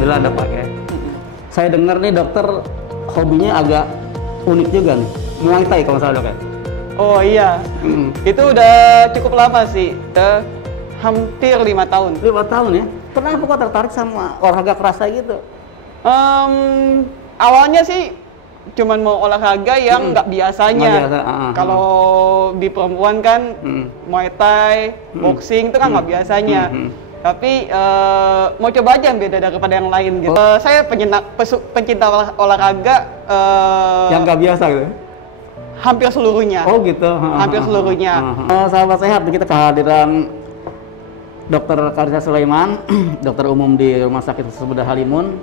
Alhamdulillah ada pakai. Saya dengar nih dokter hobinya agak unik juga nih, Muay Thai kalau nggak salah dok ya? Oh iya, itu udah cukup lama sih, hampir 5 tahun. 5 tahun ya? Kenapa kok tertarik sama olahraga keras gitu? Awalnya sih cuman mau olahraga yang nggak biasanya. Kalau di perempuan kan Muay Thai, boxing itu kan nggak biasanya. Tapi mau coba aja yang beda daripada yang lain gitu. Saya pencinta olahraga yang nggak biasa gitu? Hampir seluruhnya. Oh gitu? Hampir seluruhnya. Sahabat sehat, kita kehadiran Dr. Karissa Sulaiman, dokter umum di Rumah Sakit Husnuddin Halimun.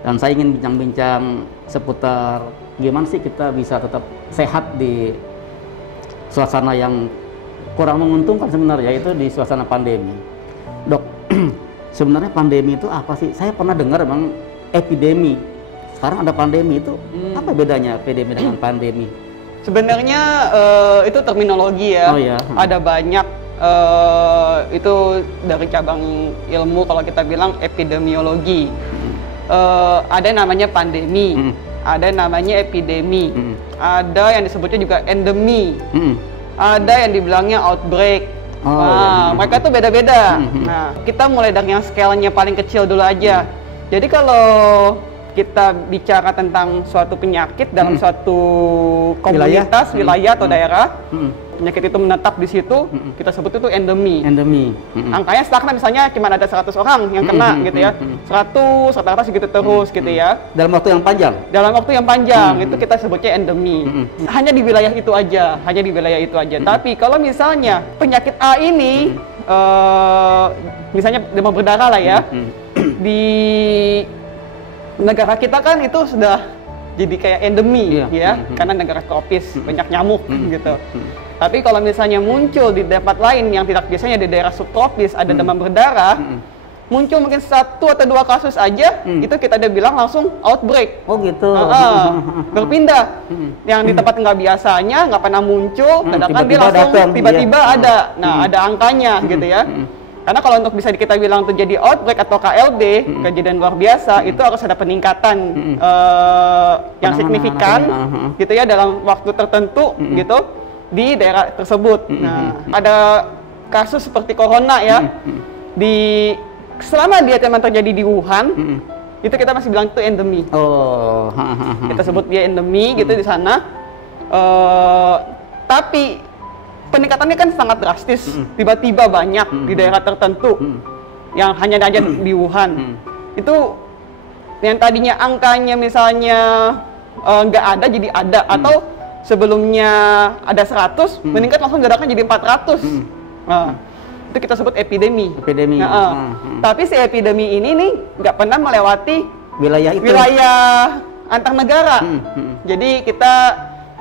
Dan saya ingin bincang-bincang seputar gimana sih kita bisa tetap sehat di suasana yang kurang menguntungkan sebenarnya, yaitu di suasana pandemi. Dok, sebenarnya pandemi itu apa sih? Saya pernah dengar memang epidemi. Sekarang ada pandemi itu, apa bedanya epidemi dengan pandemi? Sebenarnya itu terminologi ya. Oh, iya. Ada banyak, itu dari cabang ilmu kalau kita bilang epidemiologi. Ada namanya pandemi, ada namanya epidemi, ada yang disebutnya juga endemi, ada yang dibilangnya outbreak. Mereka tuh beda-beda. Nah, kita mulai dari yang skalanya paling kecil dulu aja. Jadi kalau kita bicara tentang suatu penyakit dalam suatu komunitas, wilayah atau daerah, penyakit itu menetap di situ, kita sebut itu endemi. Angkanya stagnan, misalnya cuma ada 100 orang yang kena gitu ya. 100, rata-rata segitu terus gitu ya. Dalam waktu yang panjang? Dalam waktu yang panjang, itu kita sebutnya endemi. Hanya di wilayah itu aja, hanya di wilayah itu aja. Tapi kalau misalnya penyakit A ini, misalnya demam berdarah lah ya, di negara kita kan itu sudah jadi kayak endemi ya, karena negara tropis, banyak nyamuk gitu. Tapi kalau misalnya muncul di tempat lain yang tidak biasanya di daerah subtropis ada demam berdarah, muncul mungkin 1 atau 2 kasus aja, itu kita udah bilang langsung outbreak. Oh gitu. Berpindah. Yang di tempat nggak biasanya, nggak pernah muncul, dadakan dia langsung tiba-tiba ada. Nah, ada angkanya gitu ya. Karena kalau untuk bisa kita bilang itu jadi outbreak atau KLB, kejadian luar biasa, itu harus ada peningkatan yang signifikan gitu ya dalam waktu tertentu gitu di daerah tersebut. Nah, ada kasus seperti corona ya, selama dia memang terjadi di Wuhan, itu kita masih bilang itu endemi. Kita sebut dia endemi gitu di sana. Tapi peningkatannya kan sangat drastis, tiba-tiba banyak di daerah tertentu yang hanya aja di Wuhan. Itu yang tadinya angkanya misalnya nggak ada jadi ada, atau sebelumnya ada 100, meningkat langsung dadakan jadi 400. Nah, itu kita sebut epidemi. Tapi si epidemi ini nih nggak pernah melewati wilayah antar negara. Jadi kita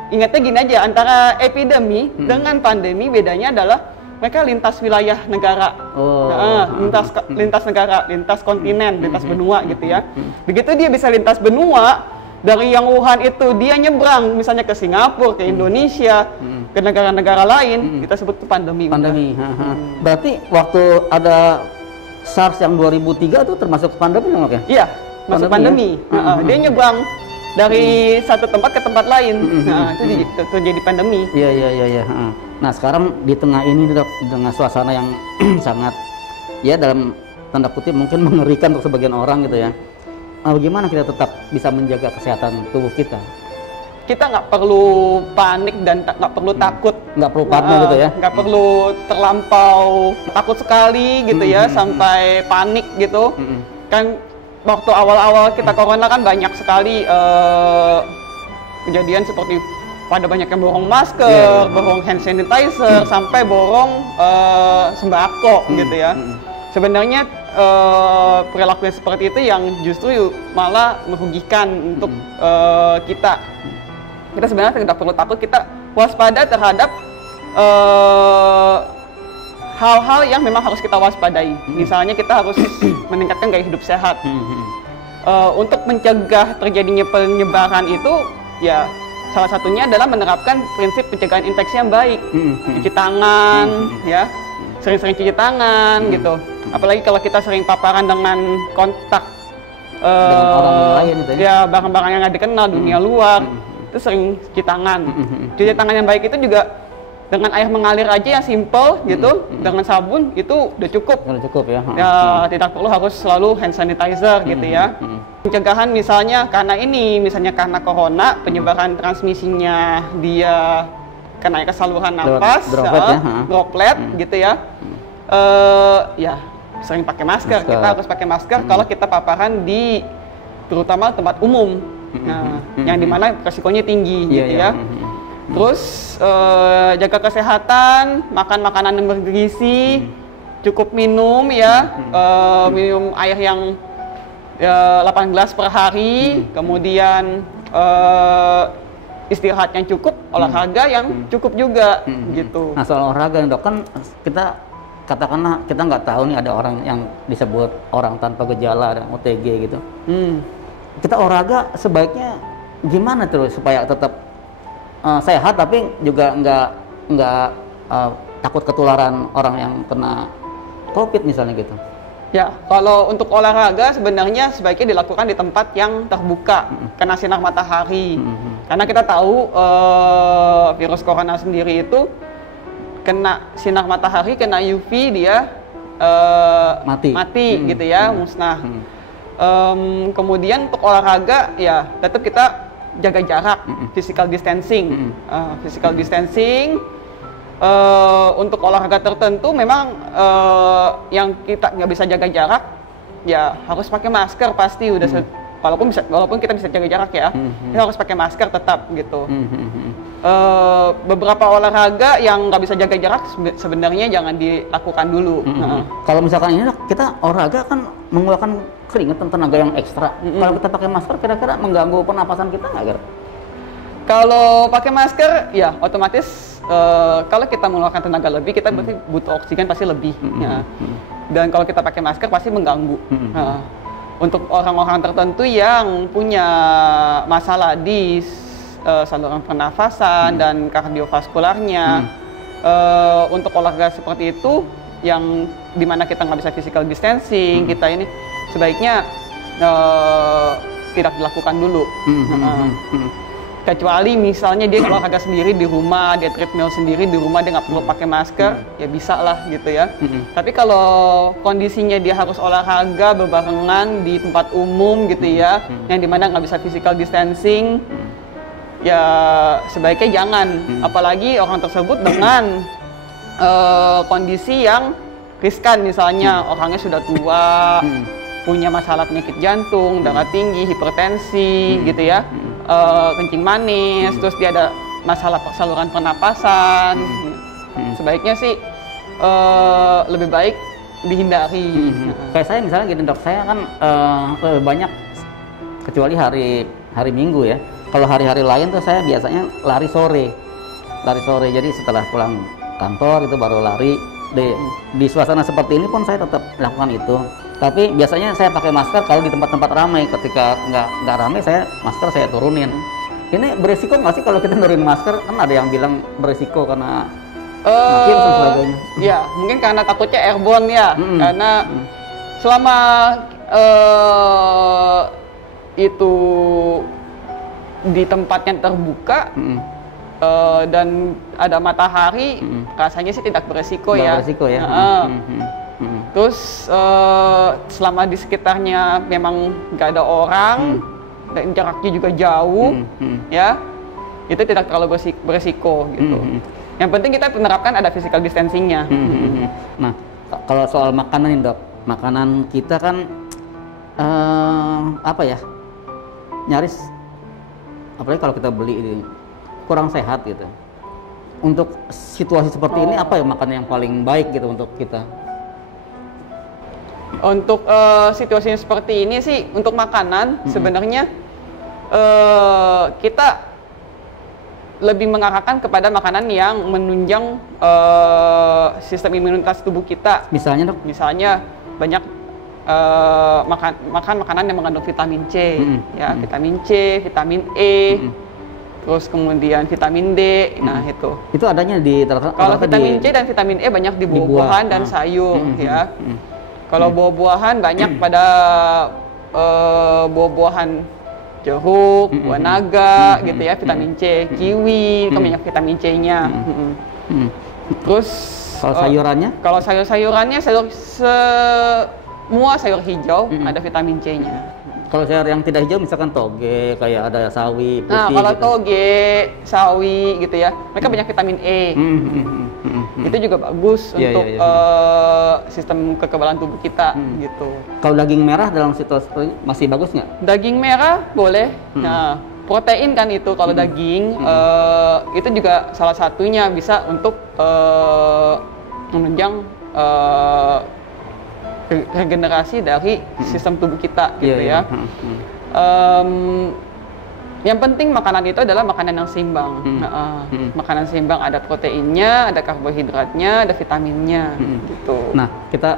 ingatnya gini aja, antara epidemi dengan pandemi bedanya adalah mereka lintas wilayah negara, lintas negara, lintas kontinen, lintas benua gitu ya. Begitu dia bisa lintas benua, dari yang Wuhan itu dia nyebrang misalnya ke Singapura, ke Indonesia, ke negara-negara lain, kita sebut itu pandemi. Berarti waktu ada SARS yang 2003 itu termasuk pandemi nggak ya? Iya, masuk pandemi. Dia nyebrang dari satu tempat ke tempat lain. Nah, itu terjadi pandemi. Iya. Nah, sekarang di tengah ini dengan suasana yang sangat ya dalam tanda kutip mungkin mengerikan untuk sebagian orang gitu ya. Bagaimana kita tetap bisa menjaga kesehatan tubuh kita? Kita nggak perlu panik dan nggak perlu takut. Nggak perlu parno gitu ya? Nggak perlu terlampau takut sekali gitu ya, sampai panik gitu. Kan waktu awal-awal kita corona kan banyak sekali kejadian seperti pada banyak yang borong masker, borong hand sanitizer, sampai borong sembako gitu ya. Sebenarnya perilaku yang seperti itu yang justru malah merugikan untuk kita. Kita sebenarnya tidak perlu takut, kita waspada terhadap hal-hal yang memang harus kita waspadai. Misalnya kita harus meningkatkan gaya hidup sehat. Untuk mencegah terjadinya penyebaran itu, ya salah satunya adalah menerapkan prinsip pencegahan infeksi yang baik. Cuci tangan, ya, sering-sering cuci tangan gitu. Apalagi kalau kita sering paparan dengan kontak dengan orang lain gitu ya. Ya barang-barang yang nggak dikenal, dunia luar, itu sering cuci tangan. Cuci tangan yang baik itu juga dengan air mengalir aja yang simple gitu, dengan sabun itu udah cukup. Udah cukup ya. Ya tidak perlu harus selalu hand sanitizer gitu ya. Pencegahan misalnya karena corona, penyebaran transmisinya dia kena ke saluran nafas, droplet gitu ya. Ya sering pakai masker. Kita harus pakai masker kalau kita paparan di terutama tempat umum, yang dimana resikonya tinggi gitu ya. Terus jaga kesehatan, makan makanan yang bergizi, cukup minum ya, minum air yang 8 gelas per hari, kemudian istirahat yang cukup, olahraga yang cukup juga gitu. Nah soal olahraga Dok, kan kita katakanlah kita nggak tahu nih ada orang yang disebut orang tanpa gejala dan OTG gitu. Kita olahraga sebaiknya gimana terus supaya tetap sehat tapi juga nggak takut ketularan orang yang kena COVID misalnya gitu. Ya, kalau untuk olahraga sebenarnya sebaiknya dilakukan di tempat yang terbuka, kena sinar matahari. Karena kita tahu virus corona sendiri itu kena sinar matahari, kena UV dia mati gitu ya, musnah. Kemudian untuk olahraga ya tetap kita jaga jarak, physical distancing. Physical distancing untuk olahraga tertentu memang yang kita nggak bisa jaga jarak ya harus pakai masker pasti udah walaupun kita bisa jaga jarak ya, kita harus pakai masker tetap gitu. Beberapa olahraga yang nggak bisa jaga jarak sebenarnya jangan dilakukan dulu. Kalau misalkan ini kita olahraga kan mengeluarkan keringat tenaga yang ekstra. Kalau kita pakai masker kira-kira mengganggu pernapasan kita nggak, Ger? Kalau pakai masker ya otomatis kalau kita mengeluarkan tenaga lebih kita berarti butuh oksigen pasti lebih. Dan kalau kita pakai masker pasti mengganggu. Untuk orang-orang tertentu yang punya masalah di saluran pernafasan dan kardiovaskularnya, untuk olahraga seperti itu yang dimana kita nggak bisa physical distancing, kita ini sebaiknya tidak dilakukan dulu. Kecuali misalnya dia olahraga sendiri di rumah, dia treadmill sendiri di rumah, dia nggak perlu pakai masker, ya bisa lah gitu ya. Tapi kalau kondisinya dia harus olahraga berbarengan di tempat umum gitu ya, yang dimana nggak bisa physical distancing, ya sebaiknya jangan. Apalagi orang tersebut dengan kondisi yang riskan, misalnya orangnya sudah tua, punya masalah penyakit jantung, darah tinggi, hipertensi gitu ya. Kencing manis, terus dia ada masalah saluran pernapasan, sebaiknya sih lebih baik dihindari. Kayak saya misalnya gini Dok, saya kan lebih banyak kecuali hari Minggu ya. Kalau hari-hari lain tuh saya biasanya lari sore, jadi setelah pulang kantor itu baru lari. Di suasana seperti ini pun saya tetap lakukan itu. Tapi biasanya saya pakai masker kalau di tempat-tempat ramai. Ketika nggak ramai, masker saya turunin. Ini beresiko nggak sih kalau kita nurunin masker? Kan ada yang bilang beresiko karena makin dan sebagainya. Ya, mungkin karena takutnya airborne ya. Karena selama itu di tempat yang terbuka dan ada matahari, rasanya sih tidak beresiko ya. Beresiko ya. Terus selama di sekitarnya memang nggak ada orang dan jaraknya juga jauh, ya itu tidak terlalu beresiko gitu. Yang penting kita menerapkan ada physical distancingnya. Nah, kalau soal makanan nih Dok, makanan kita kan apa ya, nyaris apalagi kalau kita beli ini kurang sehat gitu. Untuk situasi seperti ini apa ya makanan yang paling baik gitu untuk kita? Untuk situasi seperti ini sih, untuk makanan sebenarnya kita lebih mengarahkan kepada makanan yang menunjang sistem imunitas tubuh kita. Misalnya Dok? Misalnya banyak makan makanan yang mengandung vitamin C, ya vitamin C, vitamin E, terus kemudian vitamin D. Nah itu adanya di kalau vitamin C dan vitamin E banyak di buah-buahan dan sayur ya. Kalau buah-buahan banyak pada buah-buahan jeruk, buah naga gitu ya, vitamin C, kiwi, kan banyak vitamin C-nya. Terus Kalau sayurannya? Kalau sayur-sayurannya semua sayur hijau ada vitamin C-nya. Kalau sayur yang tidak hijau misalkan toge, kayak ada sawi, putih. Nah, kalau gitu. toge, sawi gitu ya, mereka banyak vitamin E. Itu juga bagus Iya, untuk iya, iya. sistem kekebalan tubuh kita gitu. Kalau daging merah dalam situasi seperti ini masih bagus nggak? Daging merah boleh. Nah, protein kan itu kalau daging itu juga salah satunya bisa untuk menunjang regenerasi dari sistem tubuh kita gitu Iya, ya. iya. Yang penting makanan itu adalah makanan yang seimbang. Makanan seimbang, ada proteinnya, ada karbohidratnya, ada vitaminnya gitu. Nah, kita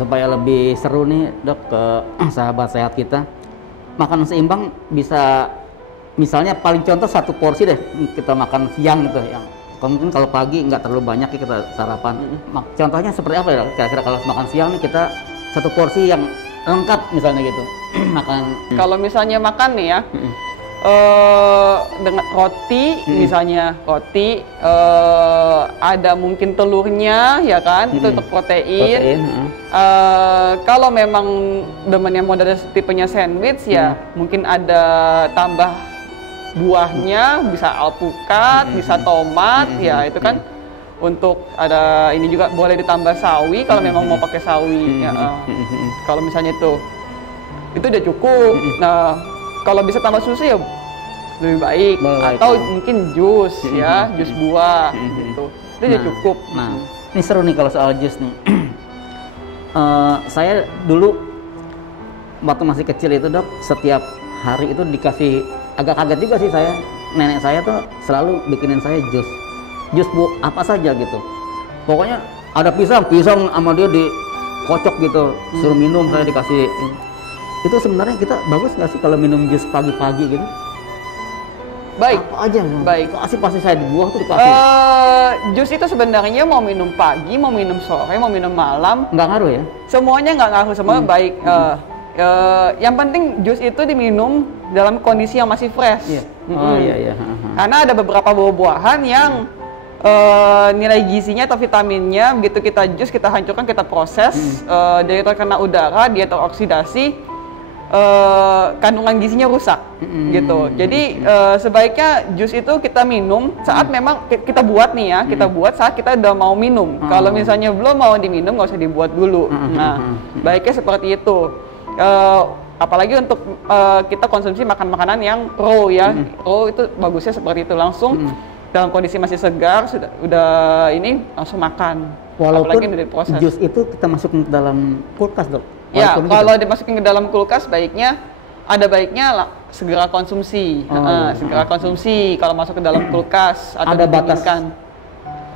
supaya lebih seru nih dok ke sahabat sehat kita, makanan seimbang bisa misalnya paling contoh satu porsi deh kita makan siang gitu yang mungkin kalau pagi nggak terlalu banyak ya kita sarapan. Contohnya seperti apa ya kira-kira kalau makan siang nih kita satu porsi yang lengkap misalnya gitu makan. Kalau misalnya makan nih ya dengan roti misalnya roti ada mungkin telurnya ya kan itu untuk protein. Kalau memang demennya model tipenya sandwich ya mungkin ada tambah buahnya, bisa alpukat, bisa tomat, ya itu kan untuk ada ini juga boleh ditambah sawi kalau memang mau pakai sawi. Ya, kalau misalnya itu udah cukup. Nah, kalau bisa tambah susu ya lebih baik. Atau mungkin jus ya, jus buah gitu. Itu udah cukup. Nah, ini seru nih kalau soal jus nih. Saya dulu waktu masih kecil itu dok, setiap hari itu dikasih, agak kaget juga sih saya, nenek saya tuh selalu bikinin saya jus bu apa saja gitu. Pokoknya ada pisang sama dia dikocok gitu, suruh minum, saya dikasih. Itu sebenarnya kita bagus nggak sih kalau minum jus pagi-pagi gitu? Baik. Apa aja? Baik. Pasti saya di buah tuh dikasih. Jus itu sebenarnya mau minum pagi, mau minum sore, mau minum malam, Nggak ngaruh ya? semuanya nggak ngaruh, semua baik. Yang penting jus itu diminum dalam kondisi yang masih fresh. Iya. Oh iya. Karena ada beberapa buah-buahan yang nilai gizinya atau vitaminnya begitu kita jus, kita hancurkan, kita proses, dia terkena udara, dia teroksidasi, kandungan gizinya rusak gitu. Jadi sebaiknya jus itu kita minum saat memang kita buat nih ya, kita buat saat kita udah mau minum. Kalau misalnya belum mau diminum nggak usah dibuat dulu. Nah, baiknya seperti itu. Apalagi untuk kita konsumsi makan-makanan yang raw ya, raw itu bagusnya seperti itu langsung dalam kondisi masih segar, udah ini langsung makan. Walaupun udah diproses. Jus itu kita masukin ke dalam kulkas dok. Ya, Walaupun kalau gitu. dimasukin ke dalam kulkas ada baiknya segera konsumsi. Segera konsumsi kalau masuk ke dalam kulkas atau Ada batas didinginkan.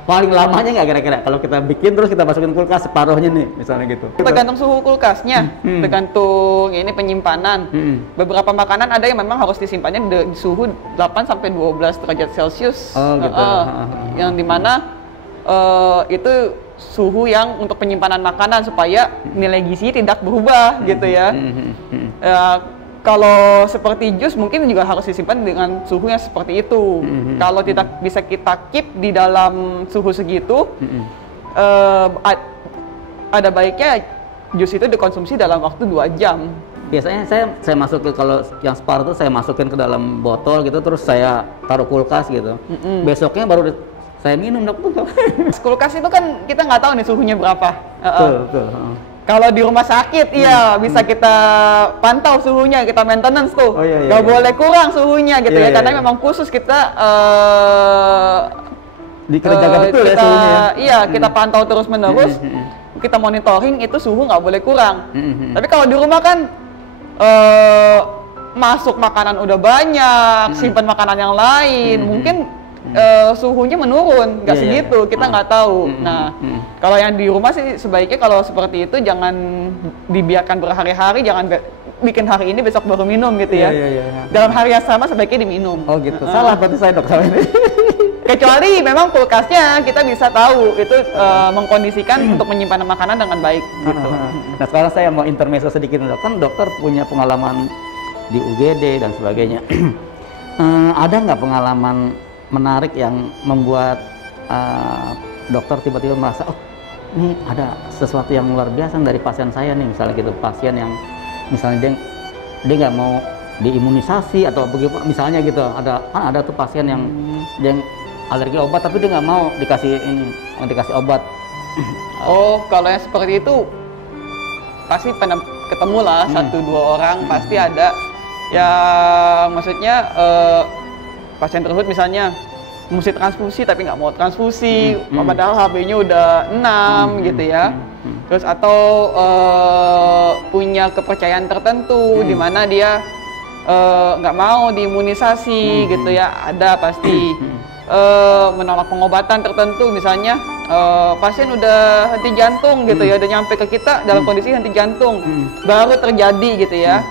paling lamanya nggak kira-kira kalau kita bikin terus kita masukin kulkas separuhnya nih misalnya gitu. Tergantung suhu kulkasnya, tergantung ini penyimpanan. Beberapa makanan ada yang memang harus disimpannya di suhu 8 sampai 12 derajat Celcius. Oh gitu. Yang dimana itu suhu yang untuk penyimpanan makanan supaya nilai gizi tidak berubah gitu ya. Kalau seperti jus mungkin juga harus disimpan dengan suhu yang seperti itu. Kalau tidak bisa kita keep di dalam suhu segitu, ada baiknya jus itu dikonsumsi dalam waktu 2 jam. Biasanya saya masukin kalau yang separuh itu saya masukin ke dalam botol gitu terus saya taruh kulkas gitu. Besoknya baru saya minum dok. Kulkas itu kan kita nggak tahu nih suhunya berapa. Betul. Kalau di rumah sakit, iya bisa kita pantau suhunya, kita maintenance tuh. Iya, Gak boleh kurang suhunya gitu ya, karena iya. memang khusus kita Jaga betul ya suhunya. Iya, kita pantau terus menerus, kita monitoring itu suhu nggak boleh kurang. Tapi kalau di rumah kan masuk makanan udah banyak, simpan makanan yang lain, mungkin suhunya menurun, nggak segitu, kita nggak tahu. Nah, kalau yang di rumah sih sebaiknya kalau seperti itu jangan dibiarkan berhari-hari, jangan bikin hari ini besok baru minum gitu ya. Iya. Dalam hari yang sama sebaiknya diminum. Oh gitu. Salah berarti saya dok sama ini. Kecuali memang kulkasnya kita bisa tahu itu mengkondisikan untuk menyimpan makanan dengan baik gitu. Nah sekarang saya mau intermezzo sedikit, kan dokter punya pengalaman di UGD dan sebagainya. Ada nggak pengalaman menarik yang membuat dokter tiba-tiba merasa, oh ini ada sesuatu yang luar biasa dari pasien saya nih, misalnya gitu, pasien yang misalnya dia nggak mau diimunisasi atau begitu misalnya gitu, ada tuh pasien yang dia alergi obat tapi dia nggak mau dikasih obat. Oh, kalau yang seperti itu pasti pernah ketemu lah 1-2 orang pasti ada yang maksudnya pasien tersebut misalnya mesti transfusi tapi nggak mau transfusi, padahal HB-nya udah 6 gitu ya. Terus atau punya kepercayaan tertentu di mana dia nggak mau diimunisasi gitu ya, ada pasti. Menolak pengobatan tertentu, misalnya pasien udah henti jantung gitu ya, udah nyampe ke kita dalam kondisi henti jantung baru terjadi gitu ya,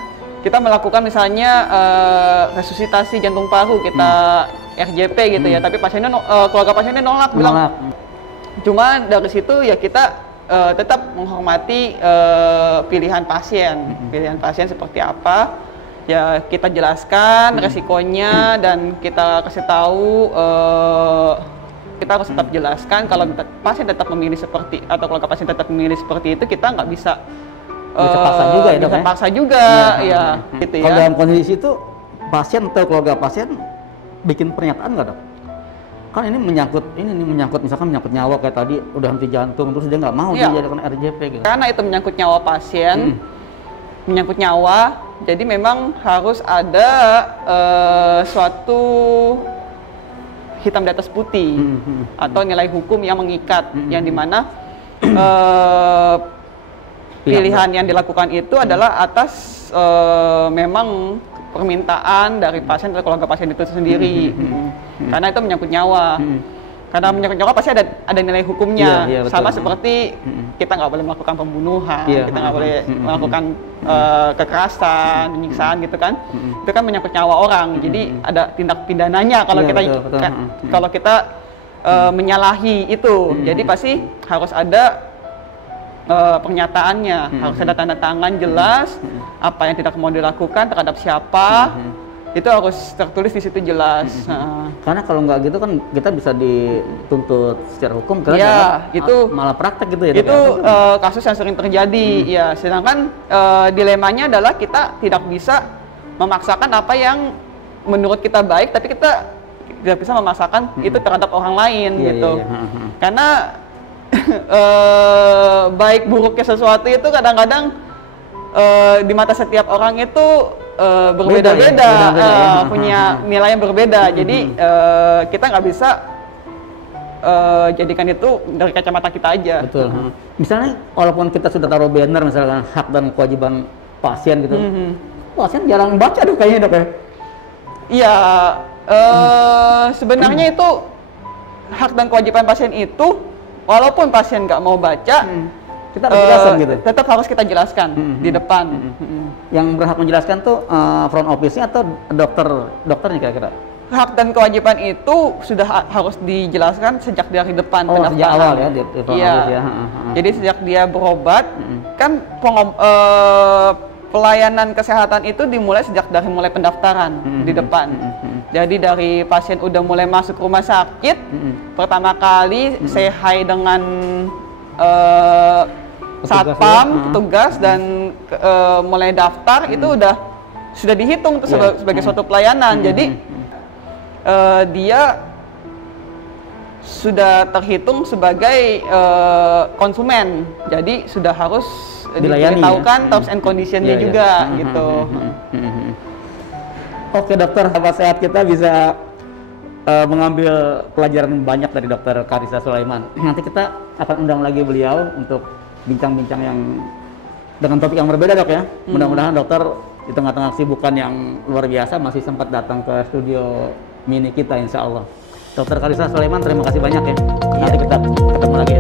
kita melakukan misalnya resusitasi jantung paru, kita RJP gitu ya, tapi pasiennya keluarga pasiennya nolak, bilang. Cuma dari situ ya kita tetap menghormati pilihan pasien seperti apa. Ya kita jelaskan resikonya dan kita kasih tahu, kita harus tetap jelaskan kalau pasien tetap memilih seperti atau keluarga pasien tetap memilih seperti itu, kita nggak bisa paksa juga ya, bisa paksa juga ya, gitu ya. Kalau dalam kondisi itu pasien atau keluarga pasien bikin pernyataan nggak dok? Kan ini menyangkut misalkan menyangkut nyawa kayak tadi udah henti jantung terus dia nggak mau dijadikan RJP gitu. Karena itu menyangkut nyawa pasien, menyangkut nyawa. Jadi memang harus ada suatu hitam di atas putih atau nilai hukum yang mengikat, yang dimana pilihan yang dilakukan itu adalah atas memang permintaan dari pasien atau keluarga pasien itu sendiri, karena itu menyangkut nyawa. Karena menyangkut nyawa pasti ada nilai hukumnya, sama seperti kita nggak boleh melakukan pembunuhan, kita nggak boleh melakukan kekerasan, penyiksaan gitu kan, itu kan menyangkut nyawa orang, jadi ada tindak pidananya kalau kalau kita menyalahi itu, jadi pasti harus ada pernyataannya, harus ada tanda tangan jelas apa yang tidak mau dilakukan terhadap siapa. Itu harus tertulis di situ jelas. Karena kalau nggak gitu kan kita bisa dituntut secara hukum, karena ya, itu malah praktek gitu ya. Itu kasus yang sering terjadi. Ya, sedangkan dilemanya adalah kita tidak bisa memaksakan apa yang menurut kita baik, tapi kita tidak bisa memaksakan itu terhadap orang lain gitu. Karena baik buruknya sesuatu itu kadang-kadang di mata setiap orang itu berbeda-beda, punya nilai yang berbeda. Jadi kita nggak bisa jadikan itu dari kacamata kita aja. Betul. Misalnya walaupun kita sudah taruh banner misalkan hak dan kewajiban pasien gitu, pasien jarang baca dong kayaknya dok ya. Iya, sebenarnya itu hak dan kewajiban pasien itu, walaupun pasien nggak mau baca, kita harus jelaskan gitu. Tetap harus kita jelaskan di depan. Yang berhak menjelaskan tuh front office-nya atau dokternya kira-kira? Hak dan kewajiban itu sudah harus dijelaskan sejak dari depan pendaftaran. Sejak awal ya, di front office ya. Jadi sejak dia berobat, kan pelayanan kesehatan itu dimulai sejak dari mulai pendaftaran di depan. Jadi dari pasien udah mulai masuk rumah sakit, pertama kali say hi dengan satpam, petugas dan mulai daftar itu sudah dihitung sebagai suatu pelayanan. Jadi dia sudah terhitung sebagai konsumen. Jadi sudah harus diberitahukan terms and condition-nya juga gitu. Oke dokter, sahabat sehat kita bisa mengambil pelajaran banyak dari dokter Karissa Sulaiman. Nanti kita akan undang lagi beliau untuk bincang-bincang yang dengan topik yang berbeda dok ya. Mudah-mudahan dokter di tengah-tengah kesibukan yang luar biasa masih sempat datang ke studio mini kita insya Allah. Dokter Karissa Sulaiman, terima kasih banyak ya. Nanti kita ketemu lagi.